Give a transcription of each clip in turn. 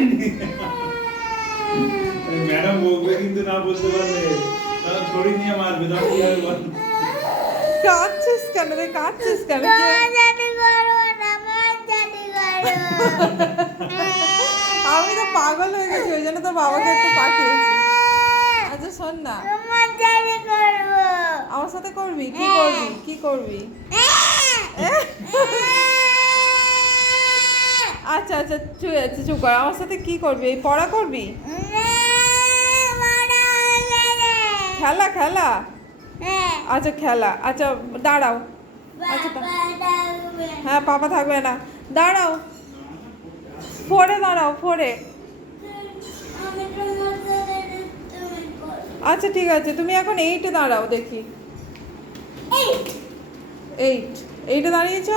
পারিনি। ম্যাডাম বলবে কিন্তু না বলতে পারলে তাহলে ছড়ি নিয়ে মারবে, তখন কি হবে বল? কাঁদছিস কেন রে, কাঁদছিস কেন? আমি তো পাগল হয়ে গেছি, ওই জন্য তোর বাবাকে একটু পাঠিয়েছি। আচ্ছা শোন না, আমার সাথে করবি? কি করবি, কি করবি? আচ্ছা আচ্ছা ঠিক আছে, চুপ কর। আমার সাথে কি করবি? এই পড়া করবি? খেলা খেলা? আচ্ছা খেলা, আচ্ছা দাঁড়াও। আচ্ছা হ্যাঁ, পাপা থাকবে না, দাঁড়াও। ফোরে দাঁড়াও, ফোরে। আচ্ছা ঠিক আছে, তুমি এখন 8-এ দাঁড়াও দেখি। 8-এ দাঁড়িয়েছ?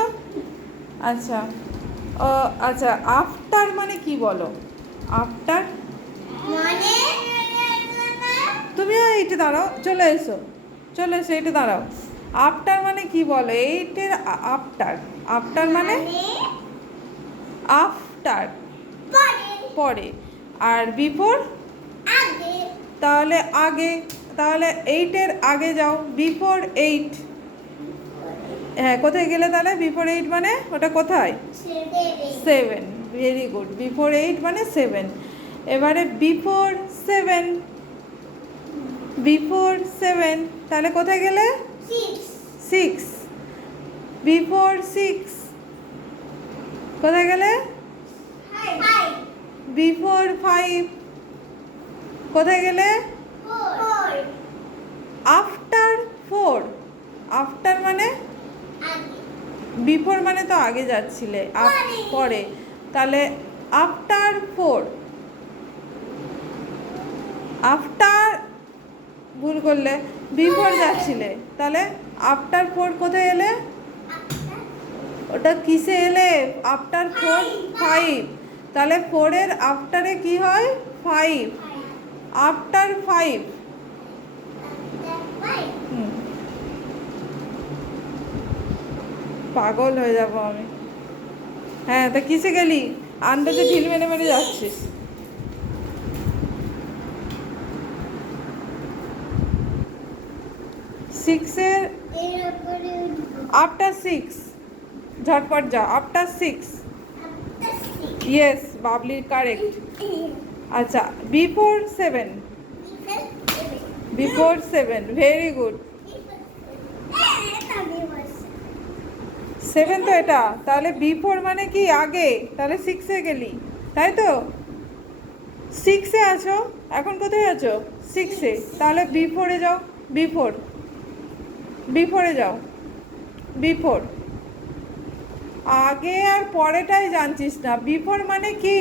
আচ্ছা আচ্ছা, আফটার মানে কি বলো? আফটার তুমি 8-এ দাঁড়াও, চলে এসো, চলে এসো, 8-এ দাঁড়াও। আফটার মানে কি বলো? 8-এর আফটার, আফটার মানে আফটার পরে, আর বিফোর তাহলে আগে। তাহলে 8-এর আগে যাও, বিফোর 8। হ্যাঁ, কোথায় গেলে তাহলে? বিফোর 8 মানে ওটা কোথায়? 7। ভেরি গুড, বিফোর 8 মানে 7। এবারে বিফোর 7, বিফোর 7 তাহলে কোথায় গেলে? 6। বিফোর 6 কোথায় গেলে? বিফোর 5 কোথায় গেলে? আফটার 4। আফটার মানে বিফোর মানে তো আগে যাচ্ছিলে, পরে, তাহলে আফটার 4। আফটার ভুল করলে, বিফোর যাচ্ছিলে, তাহলে আফটার 4 কোথায় এলে? ওটা কিসে এলে? আফটার 4 5। তাহলে 4-এর আফটারে কি হয়? 5। আফটার 5। পাগল হয়ে যাব আমি। হ্যাঁ, তা কিসে গেলি? আন্দাজে ঢিল মেরে মেরে যাচ্ছিস। সিক্সের আফটার 6, ঝটপট যা, আফটার 6। Yes, Babli correct. আচ্ছা, বিফোর 7, বিফোর 7, ভেরি গুড। 7 তো এটা, তাহলে বিফোর মানে কি? আগে, তাহলে 6-এ গেলি, তাই তো? 6-এ আছো, এখন কোথায় আছো? 6-এ, তাহলে বিফোরে যাও, বিফোর, বিফোরে যাও, বিফোর। আগে আর পরেটাই জানছিস না, বিফোর মানে কি?